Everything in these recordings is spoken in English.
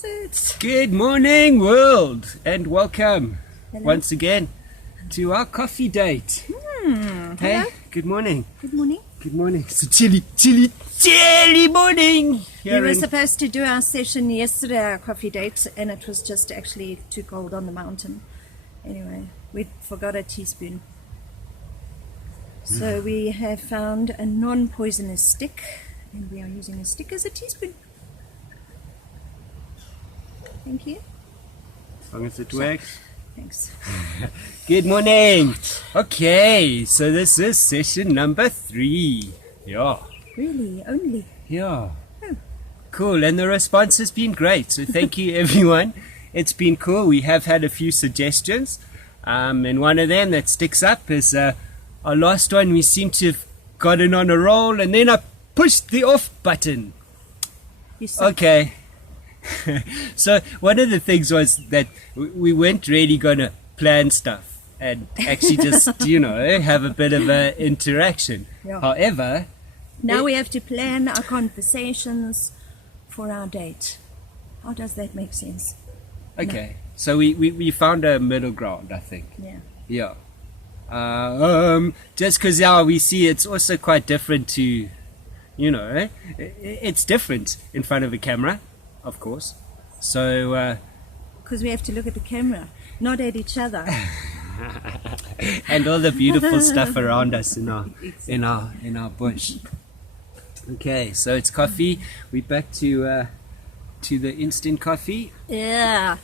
How's it? Good morning, world, and welcome Hello. once again to our coffee date. Hey, Hello. good morning. Good morning. Good morning. It's a chilly morning. We here were in- supposed to do our session yesterday, our coffee date, and it was just actually too cold on the mountain. Anyway, we forgot a teaspoon. So we have found a non-poisonous stick, and we are using a stick as a teaspoon. Thank you. As long as it works. Thanks. Good morning. Okay, so this is session number 3. Yeah. Really? Only? Yeah. Oh. Cool, and the response has been great. So thank you, everyone. It's been cool. We have had a few suggestions, and one of them that sticks up is our last one. We seem to have gotten on a roll, and then I pushed the off button. You suck. Okay. So one of the things was that we weren't really going to plan stuff and actually just, have a bit of an interaction. Yeah. However, Now we have to plan our conversations for our date. How does that make sense? okay, so we found a middle ground, I think. Yeah. Yeah. Just because we see it's also quite different to, it's different in front of a camera, of course. So, Because we have to look at the camera, not at each other. and all the beautiful stuff around us in our bush. Okay, so it's coffee. We're back to the instant coffee. Yeah.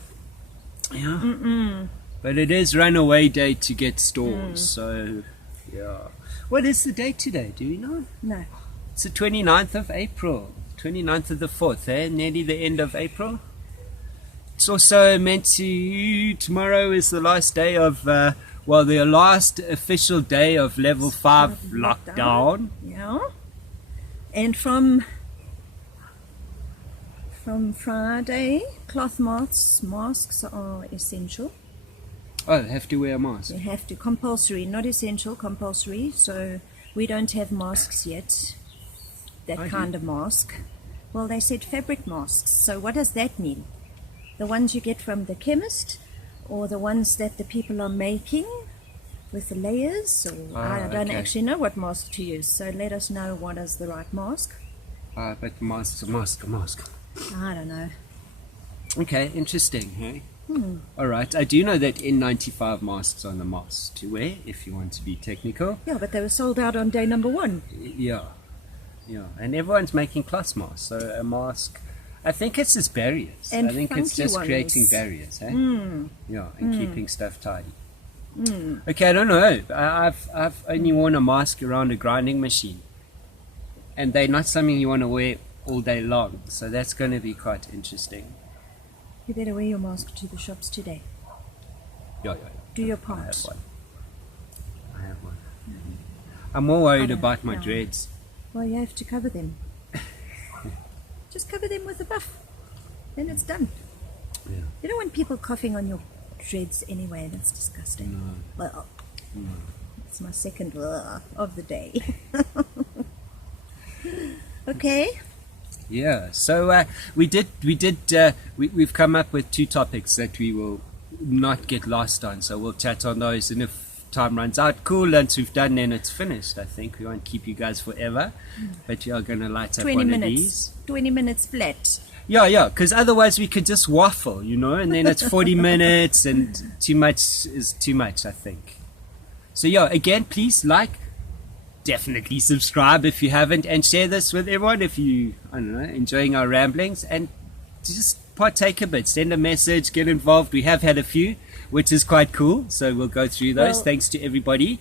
Yeah. But it is runaway day to get stores, so yeah. What is the date today? Do you know? No. It's the 29th of April. 29th of the 4th, nearly the end of April. It's also meant to, tomorrow is the last day of, the last official day of level 5 lockdown. Yeah. And from Friday, cloth masks are essential. Oh, have to wear a mask. We have to, compulsory, not essential, compulsory. So we don't have masks yet, that kind of mask. Well, they said fabric masks. So what does that mean? The ones you get from the chemist, or the ones that the people are making with the layers? Or I don't actually know what mask to use. So let us know what is the right mask. But mask's a mask. I don't know. Okay, interesting, hey? Alright, I do know that N95 masks are the masks to wear, if you want to be technical. Yeah, but they were sold out on day number 1. Yeah, and everyone's making cloth masks, so a mask, I think it's just barriers. And I think it's just funky creating ones. barriers, eh? Yeah, and keeping stuff tidy. Okay, I don't know. I've only worn a mask around a grinding machine, and they're not something you want to wear all day long, so that's going to be quite interesting. You better wear your mask to the shops today. Yeah. Do your I part. have one. I'm more worried I know, about my yeah. dreads. Well, you have to cover them. Just cover them with a buff. Then it's done. Yeah. You don't want people coughing on your dreads anyway. That's disgusting. No. Well, No. it's my second of the day. Okay. Yeah, so we've come up with 2 topics that we will not get lost on, so we'll chat on those, and if time runs out, cool, once we've done, then it's finished. I think we won't keep you guys forever, but you are going to light up 20 one minutes. of these. 20 minutes flat. Yeah, because otherwise we could just waffle, and then it's 40 minutes, and too much is too much, I think. So yeah, again, please definitely subscribe if you haven't, and share this with everyone if you, enjoying our ramblings, and just partake a bit, send a message, get involved. We have had a few, which is quite cool, so we'll go through those. Well, thanks to everybody.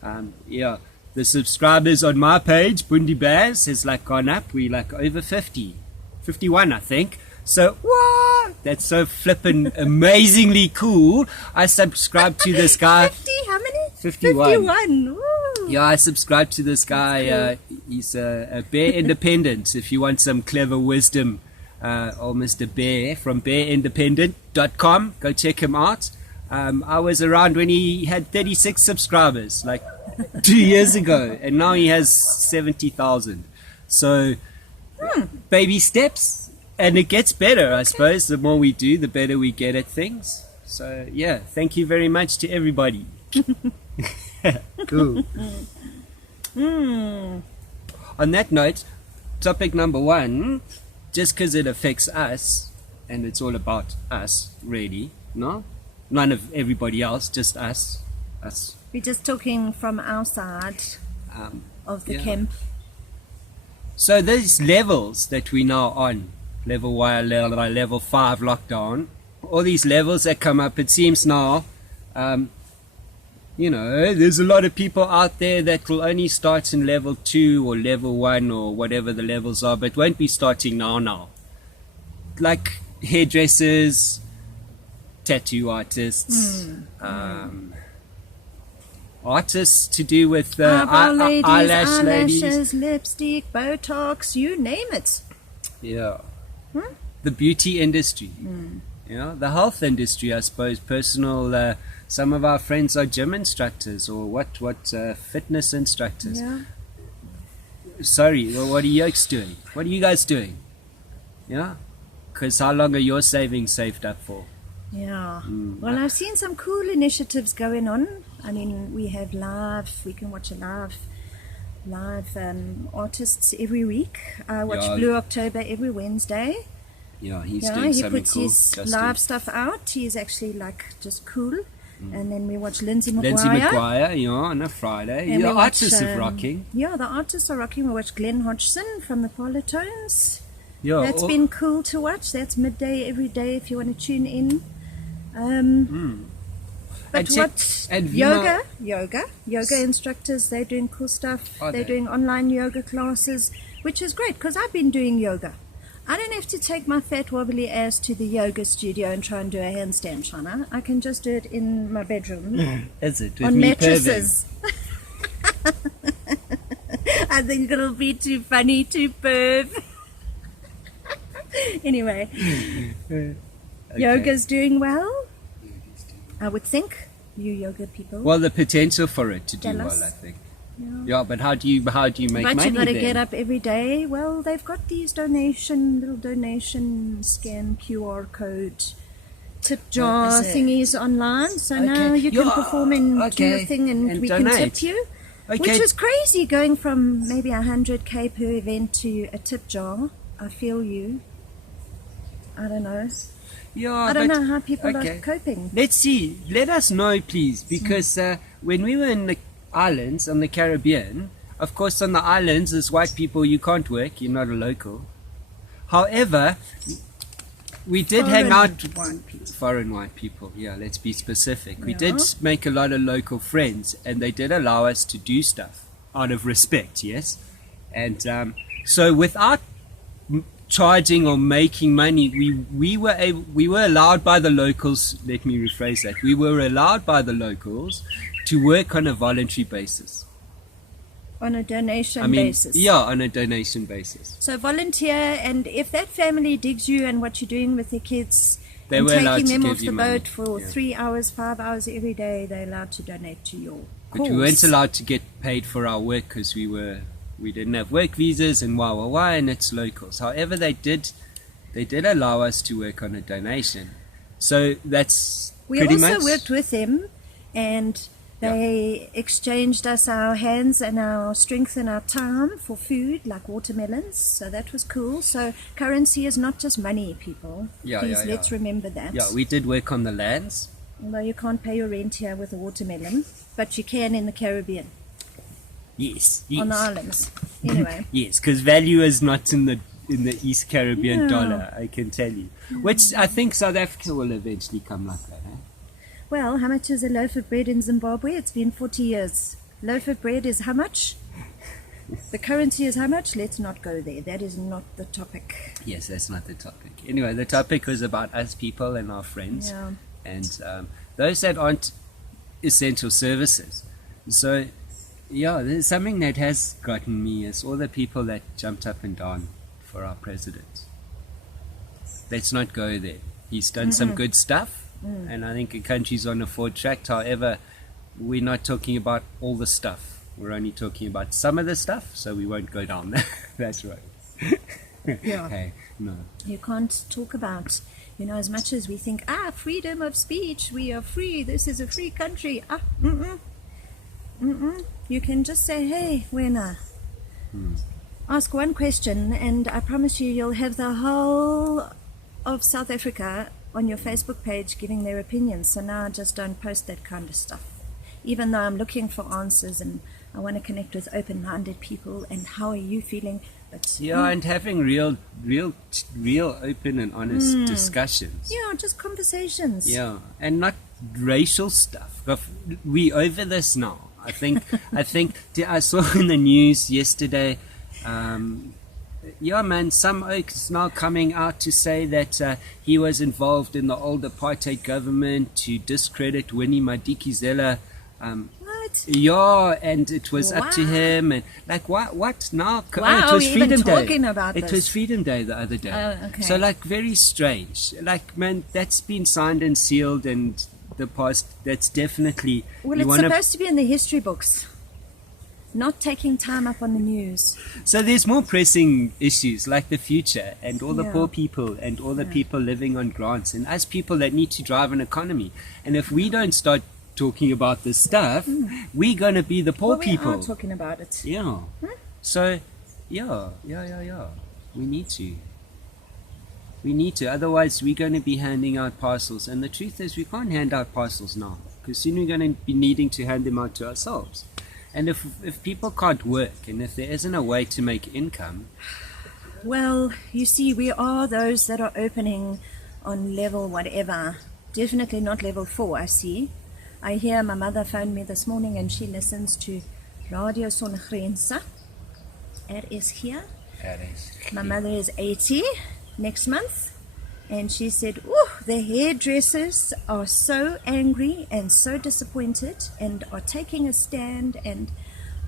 The subscribers on my page, Bundu Baz, has gone up. We over 51, I think. So what? That's so flippin' amazingly cool. I subscribe to this guy. 50? How many? 51. 51. Woo. Yeah, I subscribe to this guy. He's a Bear Independent. If you want some clever wisdom, or Mr. Bear from bearindependent.com, go check him out. I was around when he had 36 subscribers, 2 years ago, and now he has 70,000. So, baby steps. And it gets better, I suppose. The more we do, the better we get at things. So, yeah, thank you very much to everybody. Cool. On that note, topic number 1, just because it affects us, and it's all about us, really, no? None of everybody else, just us. We're just talking from our side of the camp. So these levels that we're now on, level 1, level 5 lockdown, all these levels that come up, it seems now, there's a lot of people out there that will only start in level 2 or level 1 or whatever the levels are, but won't be starting now. Like hairdressers, tattoo artists, artists to do with eyelashes, lipstick, Botox, you name it. Yeah. The beauty industry. The health industry, I suppose. Personal, some of our friends are gym instructors or fitness instructors. Yeah. Sorry, well, what are you doing? What are you guys doing? Yeah? Because how long are your savings saved up for? Yeah. Well, I've seen some cool initiatives going on. I mean, we can watch a live artists every week. I watch Blue October every Wednesday. Yeah, he's doing something cool. He puts his live stuff out. He's actually just cool. And then we watch Lindsay McGuire. On a Friday. And the artists are rocking. Yeah, the artists are rocking. We watch Glenn Hodgson from the Polytones. Yeah, that's been cool to watch. That's midday every day if you want to tune in. But yoga instructors, they're doing cool stuff. They're doing online yoga classes, which is great because I've been doing yoga. I don't have to take my fat wobbly ass to the yoga studio and try and do a handstand, Shana. I can just do it in my bedroom. Is it? On mattresses. I think it'll be too funny to perv. Anyway, yoga's doing well, I would think. You yoga people. Well, the potential for it to do well, I think. Yeah, but how do you make money? But you got to then? get up every day. Well, they've got these little donation scan QR code tip jar thingies online. So now you can perform and do your thing, and we donate. can tip you. Which is crazy, going from maybe 100k per event to a tip jar. I feel you. I don't know. Yeah, I don't know how people are coping. Let's see. Let us know, please, because when we were in the islands, on the Caribbean, of course, on the islands, as white people, you can't work. You're not a local. However, we did hang out. Foreign white people. Yeah, let's be specific. We did make a lot of local friends, and they did allow us to do stuff out of respect. Yes, and so without charging or making money, we were allowed by the locals. Let me rephrase that. We were allowed by the locals to work on a voluntary basis. On a donation basis. Yeah, on a donation basis. So volunteer, and if that family digs you and what you're doing with their kids, they were allowed taking to them give off you the money. boat for 3 hours, 5 hours every day, they're allowed to donate to your cause. But we weren't allowed to get paid for our work because we didn't have work visas and and it's locals. However, they did allow us to work on a donation. So that's pretty much. We also worked with them, and they exchanged us our hands and our strength and our time for food, like watermelons. So that was cool. So currency is not just money, people. Please, let's remember that. Yeah, we did work on the lands. Although you can't pay your rent here with a watermelon, but you can in the Caribbean. Yes. On the islands. Anyway. Yes, because value is not in the East Caribbean dollar, I can tell you. Which I think South Africa will eventually come like that, eh? Well, how much is a loaf of bread in Zimbabwe? It's been 40 years. Loaf of bread is how much? The currency is how much? Let's not go there. That is not the topic. Yes, that's not the topic. Anyway, the topic was about us people and our friends. Yeah. And those that aren't essential services. So, yeah, there's something that has gotten me is all the people that jumped up and down for our president. Let's not go there. He's done some good stuff. And I think the country's on a forward track. However, we're not talking about all the stuff. We're only talking about some of the stuff, so we won't go down that road. Yeah. Hey, No. You can't talk about, as much as we think, freedom of speech, we are free, this is a free country. You can just say, hey, Wena. Ask one question, and I promise you'll have the whole of South Africa on your Facebook page giving their opinions. So now I just don't post that kind of stuff. Even though I'm looking for answers and I want to connect with open-minded people, and how are you feeling? But and having real open and honest discussions. Yeah, just conversations. Yeah, and not racial stuff. We over this now. I think I saw in the news yesterday. Some oaks now coming out to say that he was involved in the old apartheid government to discredit Winnie Madikizela. What? Yeah, and it was up to him, and like what now? Wow, it was Freedom Day. Talking about it was Freedom Day the other day. Oh, okay. So very strange. Man, that's been signed and sealed, and the past. That's definitely. Well, it's supposed to be in the history books. Not taking time up on the news. So there's more pressing issues like the future and all the poor people and all the people living on grants and us people that need to drive an economy. And if we don't start talking about this stuff, we're going to be the poor people. We are talking about it. Yeah. So, yeah. We need to. Otherwise, we're going to be handing out parcels. And the truth is, we can't hand out parcels now, because soon we're going to be needing to hand them out to ourselves. And if people can't work, and if there isn't a way to make income... Well, you see, we are those that are opening on level whatever. Definitely not level 4, I see. I hear my mother phoned me this morning and she listens to Radio Sonnegrense. It is here. My mother is 80 next month. And she said, the hairdressers are so angry and so disappointed and are taking a stand and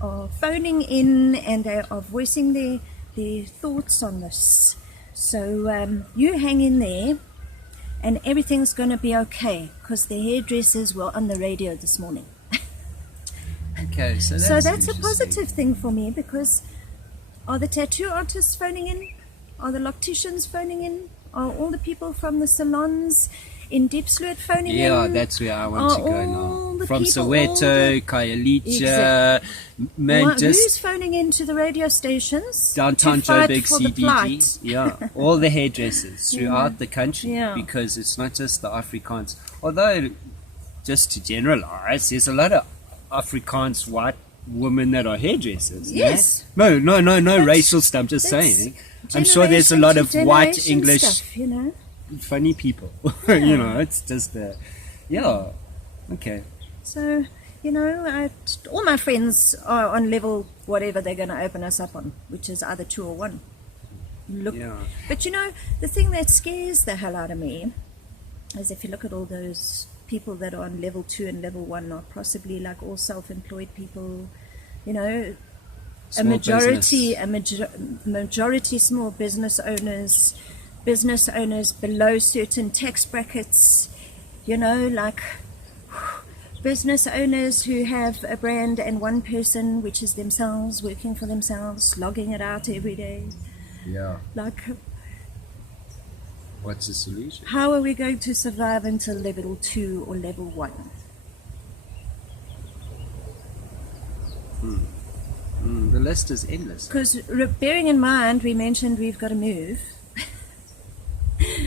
are phoning in and they are voicing their thoughts on this. So you hang in there and everything's going to be okay, because the hairdressers were on the radio this morning. Okay, so that's a positive thing for me, because are the tattoo artists phoning in? Are the locticians phoning in? Are all the people from the salons in Diepsloot phoning in? Yeah, that's where I want to go now. From Soweto, Khayelitsha, who's phoning into the radio stations? Downtown Joburg, CBD. Yeah, all the hairdressers throughout the country, because it's not just the Afrikaans. Although, just to generalize, there's a lot of Afrikaans white women that are hairdressers. Yes. Yeah? No racial stuff, I'm just saying. I'm sure there's a lot of white English stuff, funny people. It's just okay. So, all my friends are on level whatever they're going to open us up on, which is either 2 or 1. But the thing that scares the hell out of me is if you look at all those people that are on level 2 and level 1 are possibly like all self-employed people, a majority small business owners below certain tax brackets, business owners who have a brand and one person, which is themselves, working for themselves, logging it out every day. Yeah. What's the solution? How are we going to survive until level 2 or level 1? The list is endless. Because bearing in mind, we mentioned we've got to move.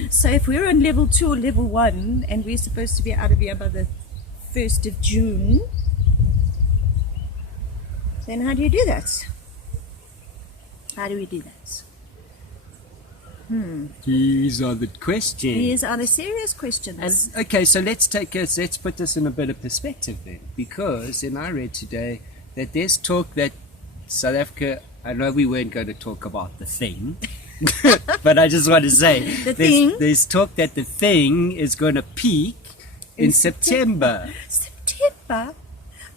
So if we're on level 2 or level 1 and we're supposed to be out of here by the 1st of June, then how do you do that? How do we do that? These are the questions. These are the serious questions. And, okay, so let's put this in a bit of perspective then, because I read today that there's talk that South Africa, I know we weren't going to talk about the thing, but I just want to say there's talk that the thing is going to peak in September. September?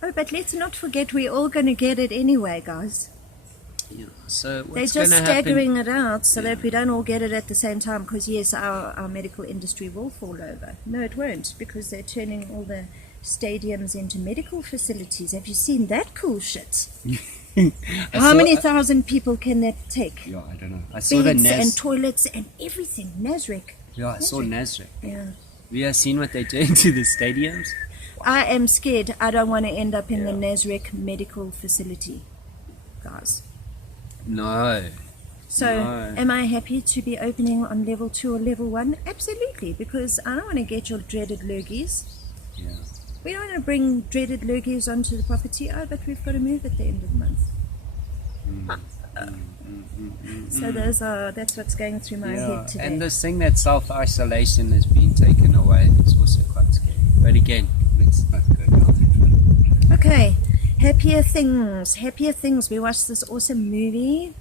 Oh, but let's not forget we're all going to get it anyway, guys. Yeah, so they're just staggering it out so that we don't all get it at the same time, because yes, our medical industry will fall over. No, it won't, because they're turning all the stadiums into medical facilities. Have you seen that cool shit? How many thousand people can that take? Yeah, I don't know. I saw the Beds Naz. and toilets and everything. Nazareth. Yeah, I saw Nazareth. Yeah. Have you guys seen what they're doing to the stadiums? I am scared. I don't want to end up in the Yeah. Nazareth medical facility, guys. No. So, No. am I happy to be opening on level 2 or level 1? Absolutely, because I don't want to get your dreaded lurgies. Yeah. We don't want to bring dreaded lurgies onto the property. Oh, but we've got to move at the end of the month. So that's what's going through my head today. And this thing that self-isolation has been taken away is also quite scary. But again, let's not go down it. Okay, happier things. Happier things. We watched this awesome movie.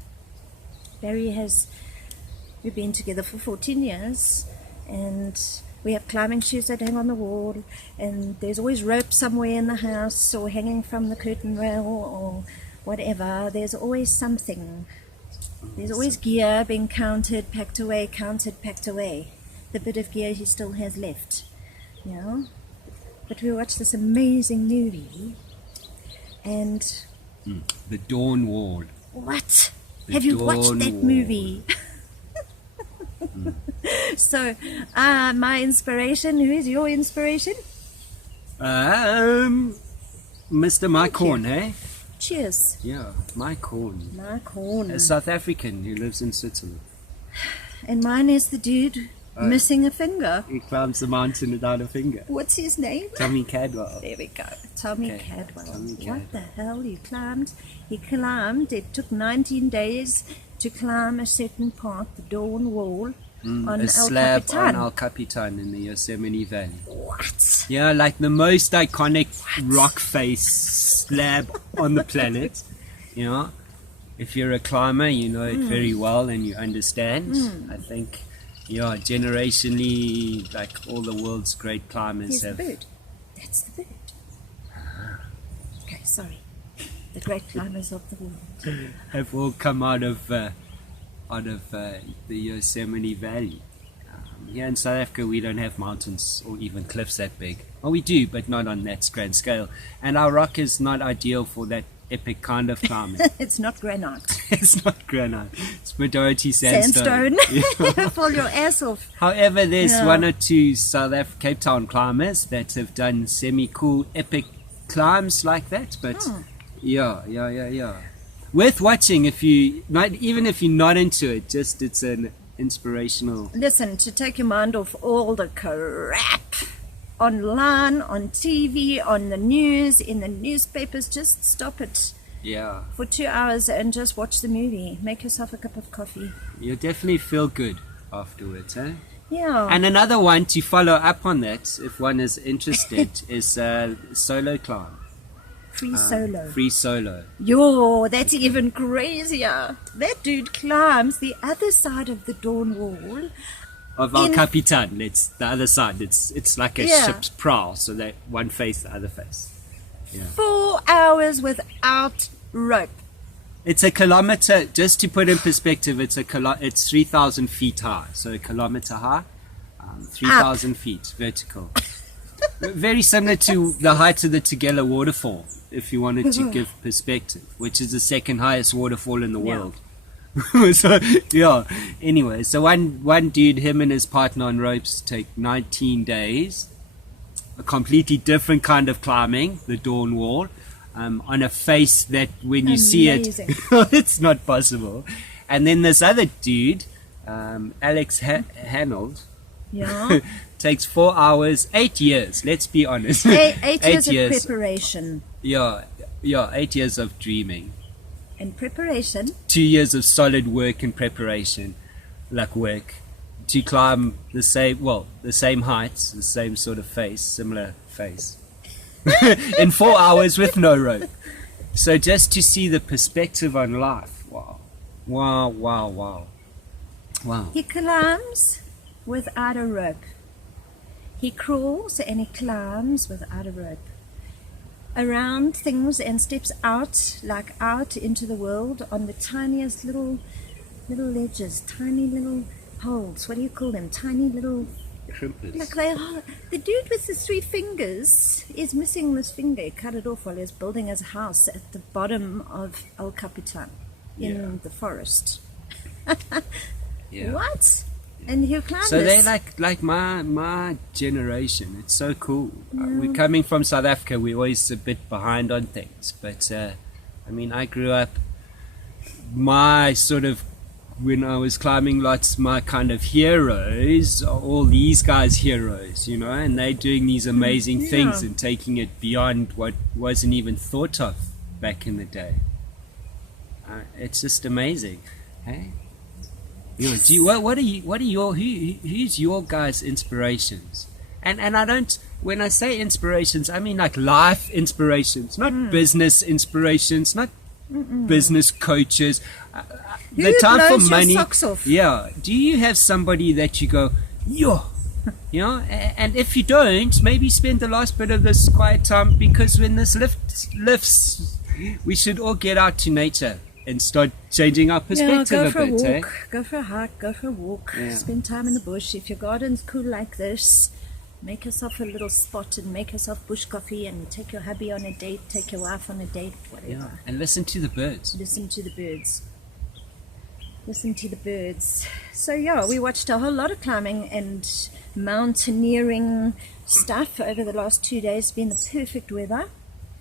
We've been together for 14 years, and we have climbing shoes that hang on the wall, and there's always rope somewhere in the house or hanging from the curtain rail or whatever. There's always something. There's always gear being counted, packed away, packed away. The bit of gear he still has left. You know? But we watched this amazing movie, and The Dawn Wall. what? The Have you watched Dawn that Wall. movie? So, my inspiration, who is your inspiration? Mr. Mike Horn, hey? Cheers. Yeah, Mike Horn. Mark Horn. A South African who lives in Switzerland. And mine is the dude missing a finger. He climbs the mountain without a finger. What's his name? Tommy Cadwell. There we go. Tommy Okay, Cadwell. Tommy What the Cadwell. hell? He climbed. It took 19 days to climb a certain part, the Dawn Wall, on A El slab Capitan. on El Capitan in the Yosemite Valley. What? Yeah, like the most iconic rock face slab on the planet. You know, if you're a climber, you know it very well and you understand. I think, yeah, generationally, like all the world's great climbers Here's the have. bird. That's the bird. Okay, sorry. The great climbers of the world. Have all come out of the Yosemite Valley. Here in South Africa, we don't have mountains or even cliffs that big. Well, we do, but not on that grand scale. And our rock is not ideal for that epic kind of climbing. It's not granite. It's not granite. It's majority sandstone. Sandstone. Fall your ass off. However, there's Yeah. one or two Cape Town climbers that have done semi-cool epic climbs like that. But yeah. Worth watching even if you're not into it. Just it's an inspirational. Listen, to take your mind off all the crap online, on TV, on the news, in the newspapers, just stop it Yeah, for 2 hours and just watch the movie. Make yourself a cup of coffee. you'll definitely feel good afterwards, eh? Yeah. And another one to follow up on that, if one is interested, is solo climb. Free solo. Free solo. Yo, that's even crazier. That dude climbs the other side of the Dawn Wall. Of El Capitan, it's the other side. It's like a Yeah. ship's prow, so that one face, the other face. 4 hours without rope. It's a kilometer. Just to put in perspective, it's 3,000 feet high. So a kilometer high, 3,000 feet vertical. Very similar to the height of the Tugela waterfall, if you wanted to give perspective, which is the second highest waterfall in the world. So yeah. Anyway, so one dude, him and his partner on ropes, take 19 days. A completely different kind of climbing, the Dawn Wall, on a face that when you see it, Amazing. it's not possible. And then this other dude, Alex Hanold, Yeah. takes 4 hours, 8 years. Let's be honest. Eight years of preparation. Yeah, 8 years of dreaming. And preparation. 2 years of solid work and preparation, like work, to climb the same heights, the same sort of face, similar face, in 4 hours with no rope. So just to see the perspective on life, wow. He climbs without a rope. He crawls and he climbs without a rope. Around things and steps out into the world on the tiniest little ledges, tiny little holes. What do you call them? Tiny little crimpers. Like the dude with the 3 fingers is missing this finger. He cut it off while he was building his house at the bottom of El Capitan in the forest. What? And he'll climb so this. they're like my generation. It's so cool. We're coming from South Africa. We're always a bit behind on things. But, I mean, I grew up, when I was climbing lots, my kind of heroes are all these guys' heroes, you know, and they're doing these amazing things and taking it beyond what wasn't even thought of back in the day. It's just amazing. Hey? Who's your guys' inspirations? And I don't, when I say inspirations, I mean like life inspirations, not business inspirations, not business coaches. Who the time blows for money. your socks off? Yeah. Do you have somebody that you go, yo? You know, and if you don't, maybe spend the last bit of this quiet time, because when this lifts, we should all get out to nature and start changing our perspective go for a bit. a walk, go for a hike, go for a walk, spend time in the bush. If your garden's cool like this, make yourself a little spot and make yourself bush coffee and take your hubby on a date, take your wife on a date, whatever. Yeah, and listen to the birds. Listen to the birds. Listen to the birds. So we watched a whole lot of climbing and mountaineering stuff over the last 2 days. It's been the perfect weather.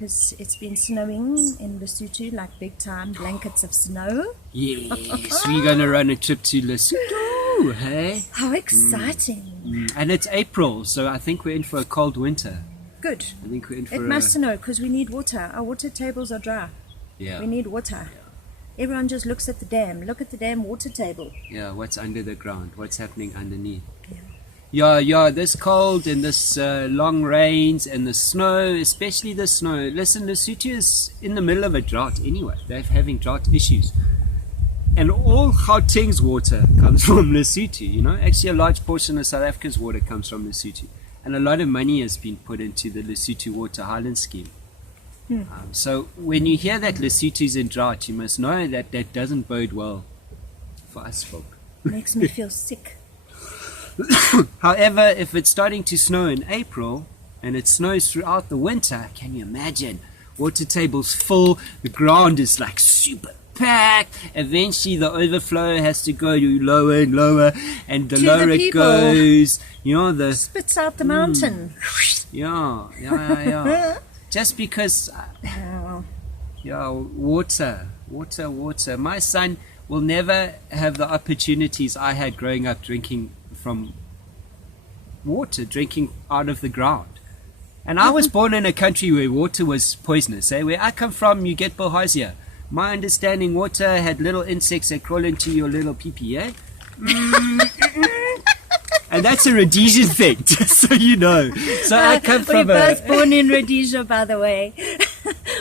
It's been snowing in Lesotho, like big time, blankets of snow. Yes, we're going to run a trip to Lesotho, hey? How exciting. And it's April, so I think we're in for a cold winter. Good. I think we're in for It must snow, because we need water. Our water tables are dry. Yeah. We need water. Everyone just looks at the dam. Look at the damn water table. Yeah, what's under the ground? What's happening underneath? Yeah, this cold and this long rains and the snow, especially the snow. Listen, Lesotho is in the middle of a drought anyway. They're having drought issues. And all Gauteng's water comes from Lesotho, you know. Actually, a large portion of South Africa's water comes from Lesotho. And a lot of money has been put into the Lesotho Water Highland Scheme. So when you hear that Lesotho is in drought, you must know that that doesn't bode well for us folk. Makes me feel sick. However, if it's starting to snow in April and it snows throughout the winter, can you imagine? Water table's full, the ground is like super packed. Eventually the overflow has to go lower and lower, and the lower it goes, you know, the spits out the mountain. Yeah. Just because water. My son will never have the opportunities I had growing up drinking from water, drinking out of the ground. And I was born in a country where water was poisonous. Where I come from, you get bilharzia. My understanding, water had little insects that crawl into your little pee-pee, And that's a Rhodesian thing, just so you know. So I come from We're both born in Rhodesia, by the way.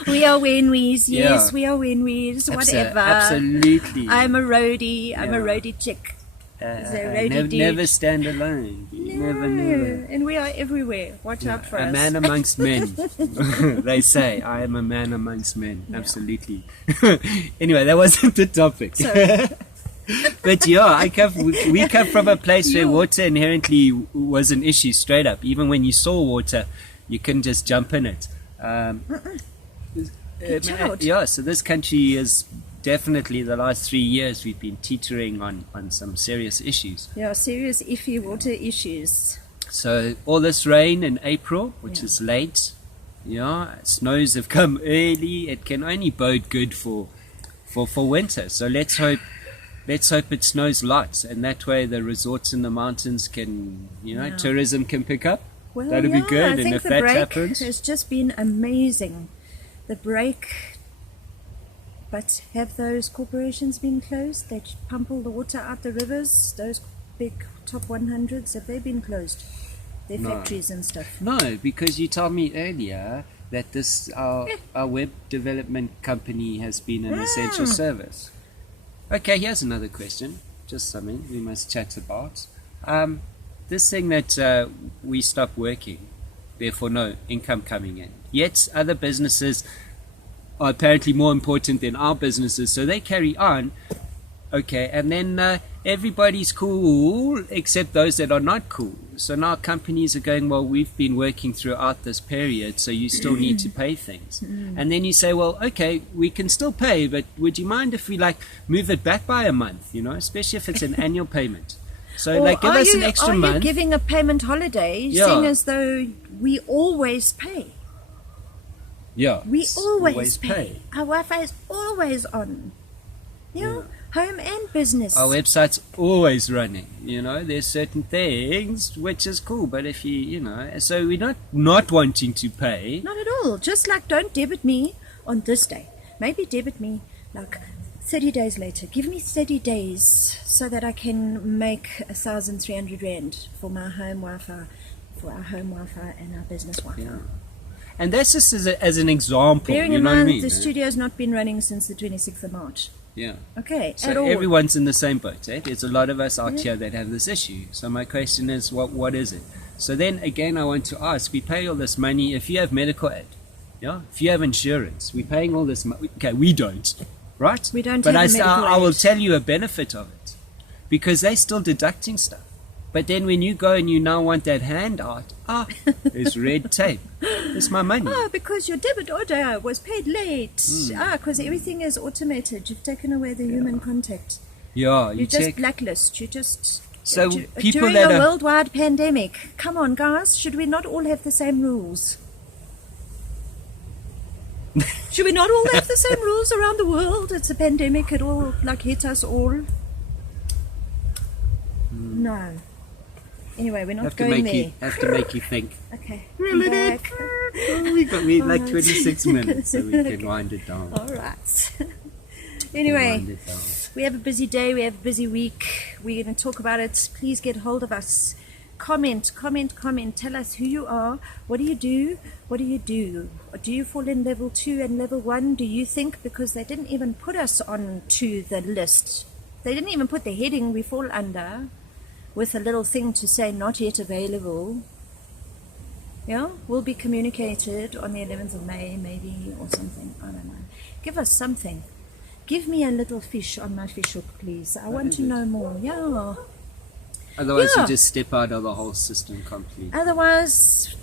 We are Wenwees, yes, we are Wenwees, whatever. Absolutely. I'm a roadie, I'm a roadie chick. Never stand alone. Never. And we are everywhere. Watch out for us. A man amongst men. They say, I am a man amongst men. Yeah. Absolutely. Anyway, that wasn't the topic. But we come from a place where water inherently was an issue straight up. Even when you saw water, you couldn't just jump in it. So this country is definitely, the last 3 years, we've been teetering on some serious issues. Yeah, serious iffy water issues. So all this rain in April, which is late, snows have come early. It can only bode good for winter. So let's hope it snows lots, and that way the resorts in the mountains can, tourism can pick up. Well, that'll be good. I think if the that break happens, has just been amazing. The break. But have those corporations been closed? They pump all the water out the rivers. Those big top 100s, have they been closed? Their factories and stuff. No, because you told me earlier that this our web development company has been an essential service. Okay, here's another question. Just something we must chat about. This thing that we stop working, therefore no income coming in. Yet other businesses are apparently more important than our businesses, so they carry on. Okay, and then everybody's cool except those that are not cool. So now companies are going, well, we've been working throughout this period, so you still need to pay things. And then you say, well, okay, we can still pay, but would you mind if we like move it back by a month, you know, especially if it's an annual payment. So Or like give us an are extra you month. giving a payment holiday, Yeah. seeing as though we always pay? Yeah. We it's always pay. Our Wi-Fi is always on. Yeah, home and business. Our website's always running, you know, there's certain things which is cool, but if you know, so we're not wanting to pay. Not at all. Just like don't debit me on this day. Maybe debit me like 30 days later. Give me 30 days so that I can make 1,300 rand for my home Wi-Fi, for our home Wi-Fi and our business Wi-Fi. Yeah. And that's just as an example, Bearing you in know what I mind mean? the studio's not been running since the 26th of March. Yeah. Okay, So at all. everyone's in the same boat, eh? There's a lot of us out here that have this issue. So my question is, what is it? So then again, I want to ask, we pay all this money. If you have medical aid, yeah, if you have insurance, we're paying all this money. Okay, we don't, right? We don't but have medical I will aid. tell you a benefit of it, because they're still deducting stuff. But then when you go and you now want that handout, there's red tape. It's my money. Oh, because your debit order was paid late. Because everything is automated. You've taken away the human contact. Yeah, You just blacklist. You just... So people during that a are... worldwide pandemic, come on, guys, should we not all have the same rules? Should we not all have the same rules around the world? It's a pandemic. It all like hit us all. No. Anyway, we're not going there. Have to make you think. Okay. Reel I'm it back. We got like Alright. 26 minutes, so we can Okay. wind it down. All right. Anyway. Wind it down. We have a busy day, we have a busy week. We're going to talk about it. Please get hold of us. Comment. Tell us who you are. What do you do? What do you do? Do you fall in level 2 and level 1? Do you think, because they didn't even put us on to the list. They didn't even put the heading we fall under with a little thing to say not yet available. Yeah, will be communicated on the 11th of May maybe, or something. I don't know. Give us something. Give me a little fish on my fish hook, please. I want to know more. Yeah. Otherwise, Yeah. you just step out of the whole system completely. Otherwise,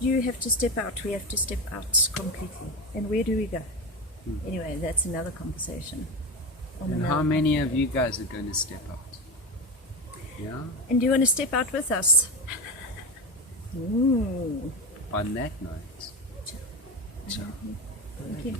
you have to step out. We have to step out completely. And where do we go? Anyway, that's another conversation. And how many of you guys are going to step out? Yeah? And do you want to step out with us? Ooh. On that note. Ciao. Thank you.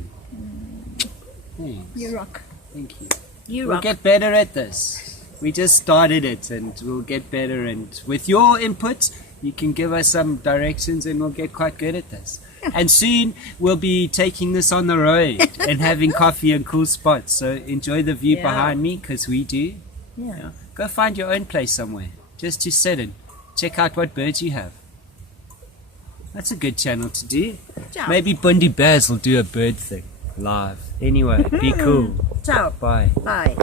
Thanks. You rock. Thank you. You We'll rock. get better at this. We just started it and we'll get better. And with your input, you can give us some directions and we'll get quite good at this. And soon we'll be taking this on the road and having coffee in cool spots. So enjoy the view Yeah. behind me, because we do. Yeah. Yeah. Go find your own place somewhere just to sit and check out what birds you have. That's a good channel to do. Ciao. Maybe Bundy Bears will do a bird thing live. Anyway, be cool. Ciao. Bye. Bye.